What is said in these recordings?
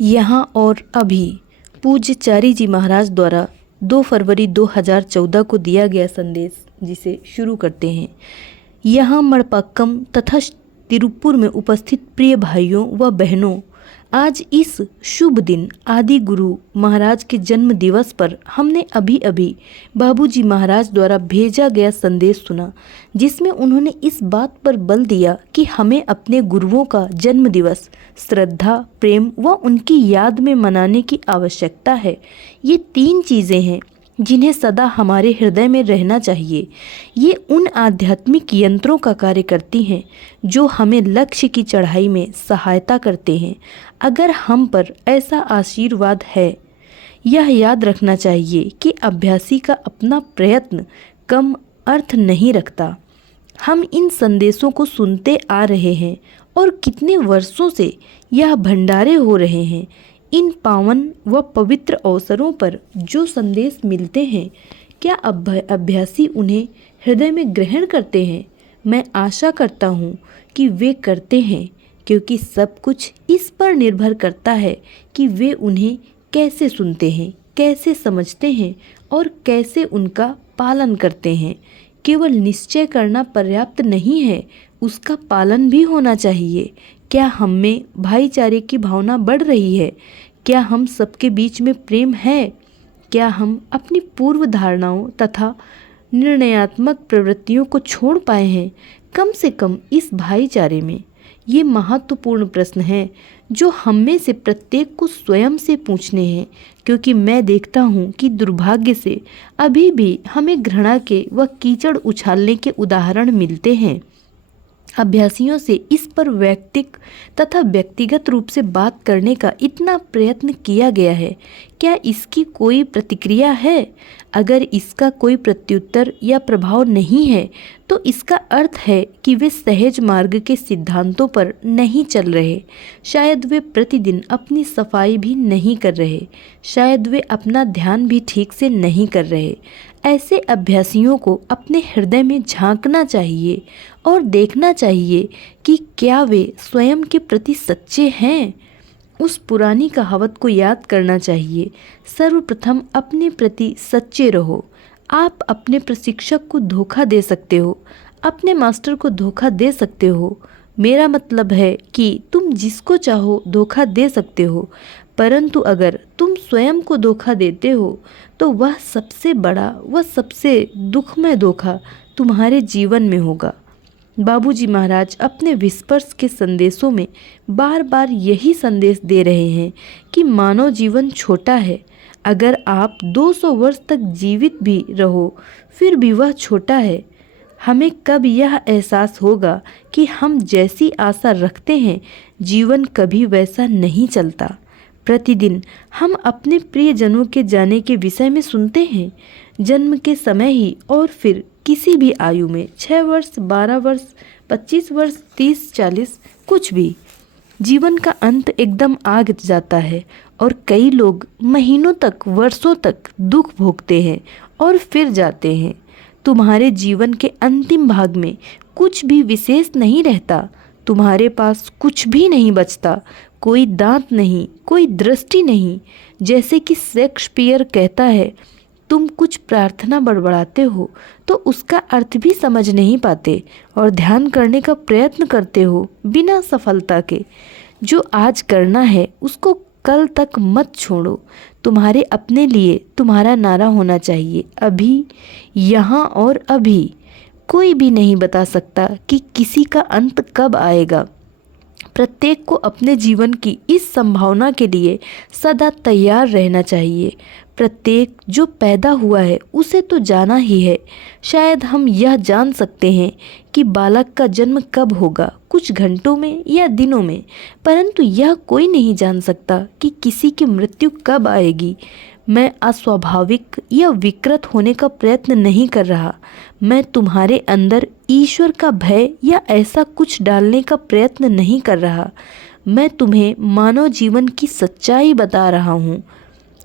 यहाँ और अभी पूज्य चारी जी महाराज द्वारा 2 फरवरी 2014 को दिया गया संदेश, जिसे शुरू करते हैं। यहाँ मणप्पाक्कम तथा तिरुप्पुर में उपस्थित प्रिय भाइयों व बहनों, आज इस शुभ दिन आदि गुरु महाराज के जन्म दिवस पर हमने अभी अभी बाबूजी महाराज द्वारा भेजा गया संदेश सुना, जिसमें उन्होंने इस बात पर बल दिया कि हमें अपने गुरुओं का जन्म दिवस श्रद्धा, प्रेम व उनकी याद में मनाने की आवश्यकता है। ये 3 चीज़ें हैं जिन्हें सदा हमारे हृदय में रहना चाहिए। ये उन आध्यात्मिक यंत्रों का कार्य करती हैं जो हमें लक्ष्य की चढ़ाई में सहायता करते हैं। अगर हम पर ऐसा आशीर्वाद है, यह याद रखना चाहिए कि अभ्यासी का अपना प्रयत्न कम अर्थ नहीं रखता। हम इन संदेशों को सुनते आ रहे हैं और कितने वर्षों से यह भंडारे हो रहे हैं। इन पावन व पवित्र अवसरों पर जो संदेश मिलते हैं, क्या अभ्यासी उन्हें हृदय में ग्रहण करते हैं? मैं आशा करता हूँ कि वे करते हैं, क्योंकि सब कुछ इस पर निर्भर करता है कि वे उन्हें कैसे सुनते हैं, कैसे समझते हैं और कैसे उनका पालन करते हैं। केवल निश्चय करना पर्याप्त नहीं है, उसका पालन भी होना चाहिए। क्या हम में भाईचारे की भावना बढ़ रही है? क्या हम सबके बीच में प्रेम है? क्या हम अपनी पूर्व धारणाओं तथा निर्णयात्मक प्रवृत्तियों को छोड़ पाए हैं, कम से कम इस भाईचारे में? ये महत्वपूर्ण प्रश्न हैं जो हम में से प्रत्येक को स्वयं से पूछने हैं, क्योंकि मैं देखता हूँ कि दुर्भाग्य से अभी भी हमें घृणा के व कीचड़ उछालने के उदाहरण मिलते हैं। अभ्यासियों से इस पर वैयक्तिक तथा व्यक्तिगत रूप से बात करने का इतना प्रयत्न किया गया है, क्या इसकी कोई प्रतिक्रिया है? अगर इसका कोई प्रत्युत्तर या प्रभाव नहीं है, तो इसका अर्थ है कि वे सहज मार्ग के सिद्धांतों पर नहीं चल रहे। शायद वे प्रतिदिन अपनी सफाई भी नहीं कर रहे, शायद वे अपना ध्यान भी ठीक से नहीं कर रहे। ऐसे अभ्यासियों को अपने हृदय में झांकना चाहिए और देखना चाहिए कि क्या वे स्वयं के प्रति सच्चे हैं। उस पुरानी कहावत को याद करना चाहिए, सर्वप्रथम अपने प्रति सच्चे रहो। आप अपने प्रशिक्षक को धोखा दे सकते हो, अपने मास्टर को धोखा दे सकते हो। मेरा मतलब है कि तुम जिसको चाहो धोखा दे सकते हो, परंतु अगर तुम स्वयं को धोखा देते हो तो वह सबसे बड़ा व सबसे दुखमय धोखा तुम्हारे जीवन में होगा। बाबूजी महाराज अपने विस्पर्श के संदेशों में बार बार यही संदेश दे रहे हैं कि मानव जीवन छोटा है। अगर आप 200 वर्ष तक जीवित भी रहो, फिर भी वह छोटा है। हमें कब यह एहसास होगा कि हम जैसी आशा रखते हैं, जीवन कभी वैसा नहीं चलता। प्रतिदिन हम अपने प्रियजनों के जाने के विषय में सुनते हैं, जन्म के समय ही और फिर किसी भी आयु में, 6 वर्ष, 12 वर्ष, 25 वर्ष, 30, 40, कुछ भी। जीवन का अंत एकदम आ जाता है और कई लोग महीनों तक, वर्षों तक दुख भोगते हैं और फिर जाते हैं। तुम्हारे जीवन के अंतिम भाग में कुछ भी विशेष नहीं रहता, तुम्हारे पास कुछ भी नहीं बचता, कोई दांत नहीं, कोई दृष्टि नहीं। जैसे कि शेक्सपियर कहता है, तुम कुछ प्रार्थना बड़बड़ाते हो तो उसका अर्थ भी समझ नहीं पाते और ध्यान करने का प्रयत्न करते हो बिना सफलता के। जो आज करना है उसको कल तक मत छोड़ो। तुम्हारे अपने लिए तुम्हारा नारा होना चाहिए, अभी, यहाँ और अभी। कोई भी नहीं बता सकता कि किसी का अंत कब आएगा। प्रत्येक को अपने जीवन की इस संभावना के लिए सदा तैयार रहना चाहिए। प्रत्येक जो पैदा हुआ है उसे तो जाना ही है। शायद हम यह जान सकते हैं कि बालक का जन्म कब होगा, कुछ घंटों में या दिनों में, परंतु यह कोई नहीं जान सकता कि किसी की मृत्यु कब आएगी। मैं अस्वाभाविक या विकृत होने का प्रयत्न नहीं कर रहा। मैं तुम्हारे अंदर ईश्वर का भय या ऐसा कुछ डालने का प्रयत्न नहीं कर रहा। मैं तुम्हें मानव जीवन की सच्चाई बता रहा हूँ,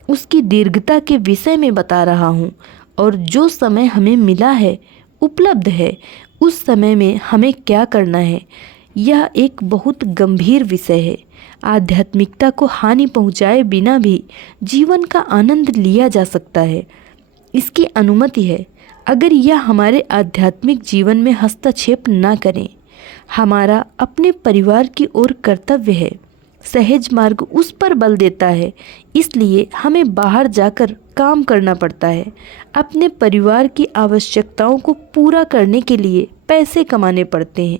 उसकी दीर्घता के विषय में बता रहा हूँ, और जो समय हमें मिला है, उपलब्ध है, उस समय में हमें क्या करना है। यह एक बहुत गंभीर विषय है। आध्यात्मिकता को हानि पहुंचाए बिना भी जीवन का आनंद लिया जा सकता है। इसकी अनुमति है, अगर यह हमारे आध्यात्मिक जीवन में हस्तक्षेप न करें। हमारा अपने परिवार की ओर कर्तव्य है। सहज मार्ग उस पर बल देता है, इसलिए हमें बाहर जाकर काम करना पड़ता है। अपने परिवार की आवश्यकताओं को पूरा करने के लिए पैसे कमाने पड़ते हैं,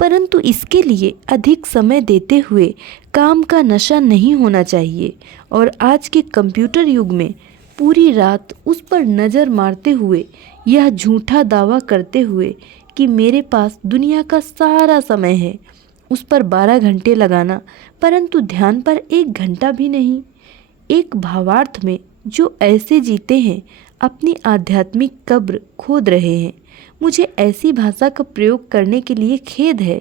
परंतु इसके लिए अधिक समय देते हुए काम का नशा नहीं होना चाहिए। और आज के कंप्यूटर युग में पूरी रात उस पर नज़र मारते हुए यह झूठा दावा करते हुए कि मेरे पास दुनिया का सारा समय है, उस पर 12 घंटे लगाना, परंतु ध्यान पर 1 घंटा भी नहीं। एक भावार्थ में जो ऐसे जीते हैं अपनी आध्यात्मिक कब्र खोद रहे हैं। मुझे ऐसी भाषा का प्रयोग करने के लिए खेद है,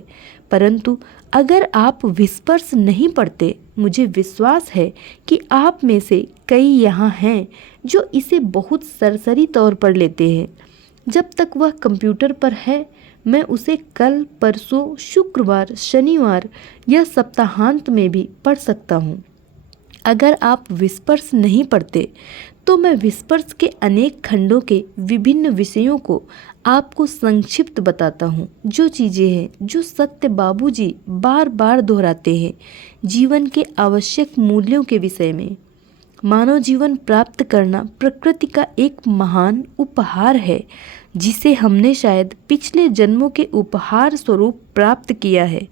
परंतु अगर आप विस्पर्श नहीं पढ़ते, मुझे विश्वास है कि आप में से कई यहाँ हैं जो इसे बहुत सरसरी तौर पर लेते हैं। जब तक वह कंप्यूटर पर है, मैं उसे कल, परसों, शुक्रवार, शनिवार या सप्ताहांत में भी पढ़ सकता हूँ। अगर आप विस्पर्श नहीं पढ़ते तो मैं विस्पर्श के अनेक खंडों के विभिन्न विषयों को आपको संक्षिप्त बताता हूँ। जो चीज़ें हैं जो सत्य बाबूजी बार बार दोहराते हैं जीवन के आवश्यक मूल्यों के विषय में। मानव जीवन प्राप्त करना प्रकृति का एक महान उपहार है, जिसे हमने शायद पिछले जन्मों के उपहार स्वरूप प्राप्त किया है।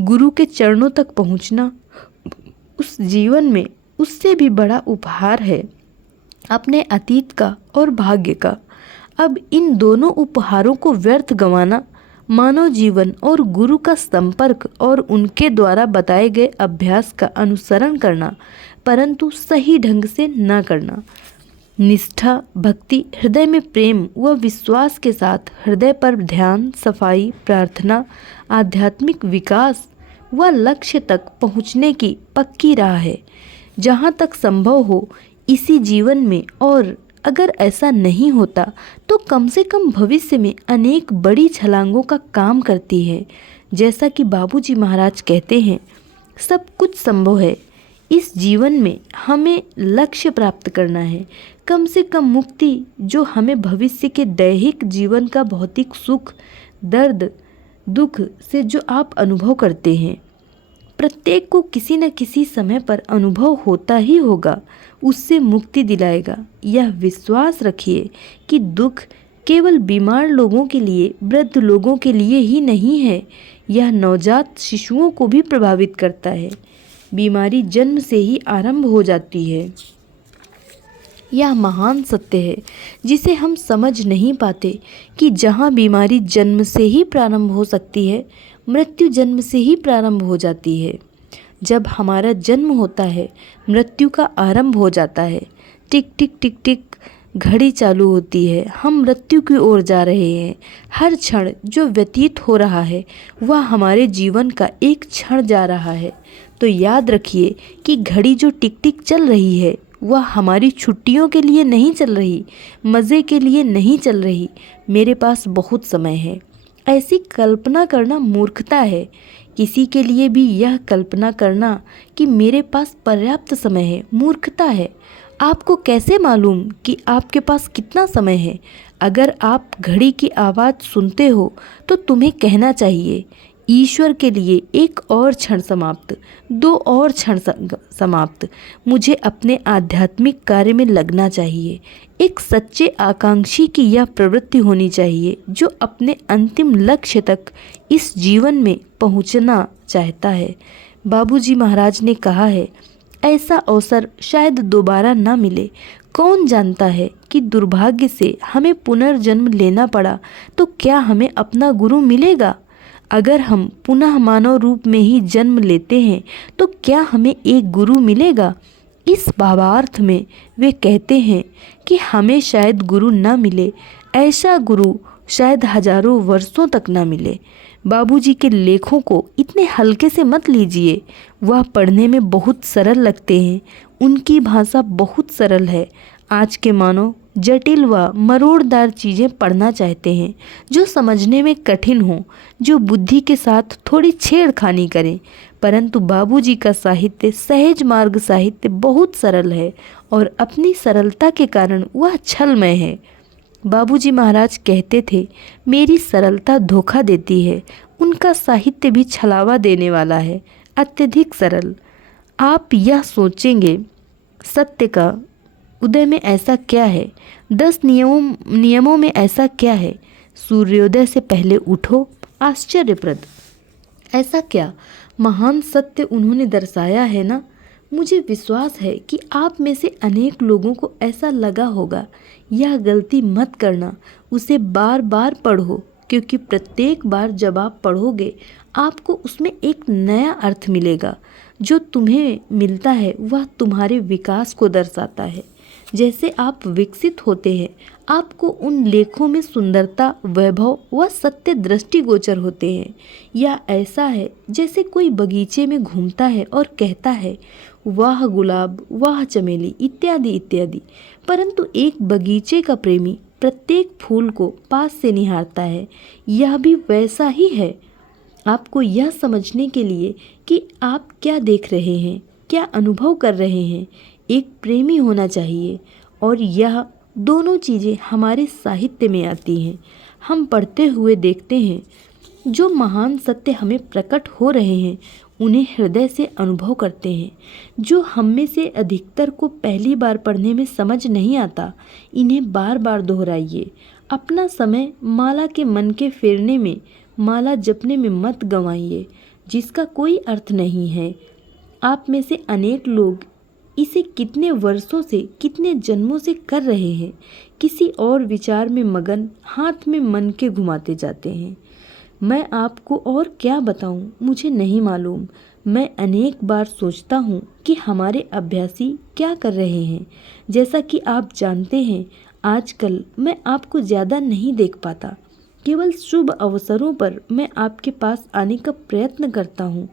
गुरु के चरणों तक पहुँचना उस जीवन में उससे भी बड़ा उपहार है, अपने अतीत का और भाग्य का। अब इन दोनों उपहारों को व्यर्थ गंवाना, मानव जीवन और गुरु का संपर्क और उनके द्वारा बताए गए अभ्यास का अनुसरण करना, परंतु सही ढंग से न करना। निष्ठा, भक्ति, हृदय में प्रेम व विश्वास के साथ हृदय पर ध्यान, सफाई, प्रार्थना, आध्यात्मिक विकास व लक्ष्य तक पहुँचने की पक्की राह है, जहाँ तक संभव हो इसी जीवन में। और अगर ऐसा नहीं होता तो कम से कम भविष्य में अनेक बड़ी छलांगों का काम करती है। जैसा कि बाबूजी महाराज कहते हैं, सब कुछ संभव है। इस जीवन में हमें लक्ष्य प्राप्त करना है, कम से कम मुक्ति, जो हमें भविष्य के दैहिक जीवन का भौतिक सुख, दर्द, दुख से जो आप अनुभव करते हैं, प्रत्येक को किसी न किसी समय पर अनुभव होता ही होगा, उससे मुक्ति दिलाएगा। यह विश्वास रखिए कि दुख केवल बीमार लोगों के लिए, वृद्ध लोगों के लिए ही नहीं है, यह नवजात शिशुओं को भी प्रभावित करता है। बीमारी जन्म से ही आरंभ हो जाती है। यह महान सत्य है जिसे हम समझ नहीं पाते कि जहाँ बीमारी जन्म से ही प्रारंभ हो सकती है, मृत्यु जन्म से ही प्रारंभ हो जाती है। जब हमारा जन्म होता है, मृत्यु का आरंभ हो जाता है। टिक टिक टिक टिक घड़ी चालू होती है, हम मृत्यु की ओर जा रहे हैं। हर क्षण जो व्यतीत हो रहा है वह हमारे जीवन का एक क्षण जा रहा है। तो याद रखिए कि घड़ी जो टिक टिक चल रही है वह हमारी छुट्टियों के लिए नहीं चल रही, मज़े के लिए नहीं चल रही। मेरे पास बहुत समय है, ऐसी कल्पना करना मूर्खता है। किसी के लिए भी यह कल्पना करना कि मेरे पास पर्याप्त समय है, मूर्खता है। आपको कैसे मालूम कि आपके पास कितना समय है? अगर आप घड़ी की आवाज़ सुनते हो तो तुम्हें कहना चाहिए, ईश्वर के लिए एक और क्षण समाप्त, 2 और क्षण समाप्त। मुझे अपने आध्यात्मिक कार्य में लगना चाहिए। एक सच्चे आकांक्षी की यह प्रवृत्ति होनी चाहिए जो अपने अंतिम लक्ष्य तक इस जीवन में पहुंचना चाहता है। बाबूजी महाराज ने कहा है, ऐसा अवसर शायद दोबारा ना मिले। कौन जानता है कि दुर्भाग्य से हमें पुनर्जन्म लेना पड़ा तो क्या हमें अपना गुरु मिलेगा? अगर हम पुनः मानव रूप में ही जन्म लेते हैं तो क्या हमें एक गुरु मिलेगा? इस भावार्थ में वे कहते हैं कि हमें शायद गुरु न मिले, ऐसा गुरु शायद हजारों वर्षों तक न मिले। बाबूजी के लेखों को इतने हल्के से मत लीजिए, वह पढ़ने में बहुत सरल लगते हैं, उनकी भाषा बहुत सरल है। आज के मानव जटिल व मरोड़दार चीज़ें पढ़ना चाहते हैं जो समझने में कठिन हो, जो बुद्धि के साथ थोड़ी छेड़खानी करें। परंतु बाबूजी का साहित्य, सहज मार्ग साहित्य बहुत सरल है और अपनी सरलता के कारण वह छलमय है। बाबूजी महाराज कहते थे, मेरी सरलता धोखा देती है। उनका साहित्य भी छलावा देने वाला है, अत्यधिक सरल। आप यह सोचेंगे, सत्य का उदय में ऐसा क्या है, 10 नियमों में ऐसा क्या है, सूर्योदय से पहले उठो, आश्चर्यप्रद। ऐसा क्या महान सत्य उन्होंने दर्शाया है ना। मुझे विश्वास है कि आप में से अनेक लोगों को ऐसा लगा होगा। यह गलती मत करना, उसे बार बार पढ़ो, क्योंकि प्रत्येक बार जब आप पढ़ोगे आपको उसमें एक नया अर्थ मिलेगा। जो तुम्हें मिलता है वह तुम्हारे विकास को दर्शाता है। जैसे आप विकसित होते हैं, आपको उन लेखों में सुंदरता, वैभव व सत्य दृष्टिगोचर होते हैं। यह ऐसा है जैसे कोई बगीचे में घूमता है और कहता है, वाह गुलाब, वाह चमेली, इत्यादि इत्यादि। परंतु एक बगीचे का प्रेमी प्रत्येक फूल को पास से निहारता है। यह भी वैसा ही है। आपको यह समझने के लिए कि आप क्या देख रहे हैं, क्या अनुभव कर रहे हैं, एक प्रेमी होना चाहिए। और यह दोनों चीज़ें हमारे साहित्य में आती हैं। हम पढ़ते हुए देखते हैं, जो महान सत्य हमें प्रकट हो रहे हैं उन्हें हृदय से अनुभव करते हैं। जो हम में से अधिकतर को पहली बार पढ़ने में समझ नहीं आता, इन्हें बार बार दोहराइए। अपना समय माला के मन के फेरने में, माला जपने में मत गंवाइए, जिसका कोई अर्थ नहीं है। आप में से अनेक लोग इसे कितने वर्षों से, कितने जन्मों से कर रहे हैं, किसी और विचार में मगन, हाथ में मन के घुमाते जाते हैं। मैं आपको और क्या बताऊं, मुझे नहीं मालूम। मैं अनेक बार सोचता हूं कि हमारे अभ्यासी क्या कर रहे हैं। जैसा कि आप जानते हैं, आजकल मैं आपको ज़्यादा नहीं देख पाता। केवल शुभ अवसरों पर मैं आपके पास आने का प्रयत्न करता हूं,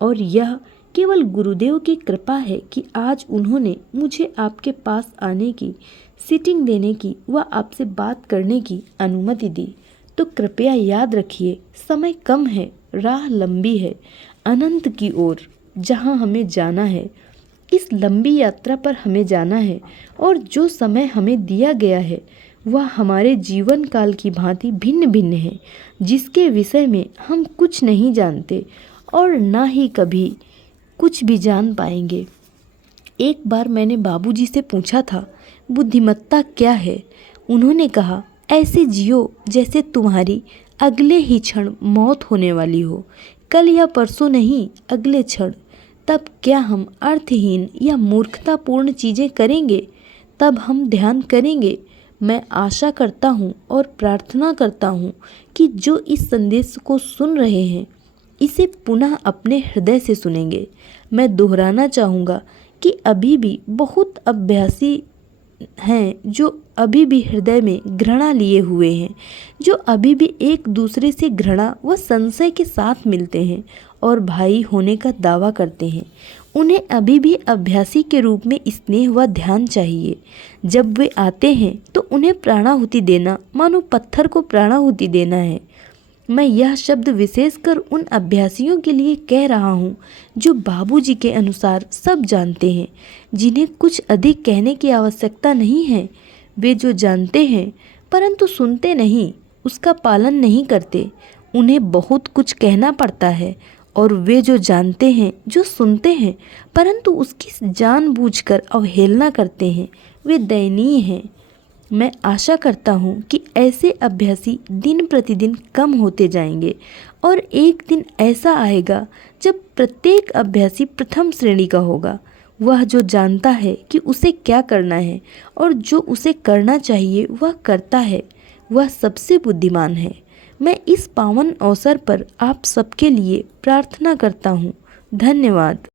और यह केवल गुरुदेव की कृपा है कि आज उन्होंने मुझे आपके पास आने की, सीटिंग देने की व आपसे बात करने की अनुमति दी। तो कृपया याद रखिए, समय कम है, राह लंबी है, अनंत की ओर जहाँ हमें जाना है। इस लंबी यात्रा पर हमें जाना है, और जो समय हमें दिया गया है वह हमारे जीवन काल की भांति भिन्न भिन्न है, जिसके विषय में हम कुछ नहीं जानते और ना ही कभी कुछ भी जान पाएंगे। एक बार मैंने बाबूजी से पूछा था, बुद्धिमत्ता क्या है? उन्होंने कहा, ऐसे जियो जैसे तुम्हारी अगले ही क्षण मौत होने वाली हो, कल या परसों नहीं, अगले क्षण। तब क्या हम अर्थहीन या मूर्खतापूर्ण चीज़ें करेंगे? तब हम ध्यान करेंगे। मैं आशा करता हूँ और प्रार्थना करता हूँ कि जो इस संदेश को सुन रहे हैं, इसे पुनः अपने हृदय से सुनेंगे। मैं दोहराना चाहूँगा कि अभी भी बहुत अभ्यासी हैं जो अभी भी हृदय में घृणा लिए हुए हैं, जो अभी भी एक दूसरे से घृणा व संशय के साथ मिलते हैं और भाई होने का दावा करते हैं। उन्हें अभी भी अभ्यासी के रूप में स्नेह व ध्यान चाहिए। जब वे आते हैं तो उन्हें प्राणाहुति देना मानो पत्थर को प्राणाहुति देना है। मैं यह शब्द विशेषकर उन अभ्यासियों के लिए कह रहा हूँ जो बाबूजी के अनुसार सब जानते हैं, जिन्हें कुछ अधिक कहने की आवश्यकता नहीं है। वे जो जानते हैं परंतु सुनते नहीं, उसका पालन नहीं करते, उन्हें बहुत कुछ कहना पड़ता है। और वे जो जानते हैं, जो सुनते हैं परंतु उसकी जानबूझकर अवहेलना करते हैं, वे दयनीय हैं। मैं आशा करता हूँ कि ऐसे अभ्यासी दिन प्रतिदिन कम होते जाएंगे, और एक दिन ऐसा आएगा जब प्रत्येक अभ्यासी प्रथम श्रेणी का होगा। वह जो जानता है कि उसे क्या करना है और जो उसे करना चाहिए वह करता है, वह सबसे बुद्धिमान है। मैं इस पावन अवसर पर आप सबके लिए प्रार्थना करता हूँ। धन्यवाद।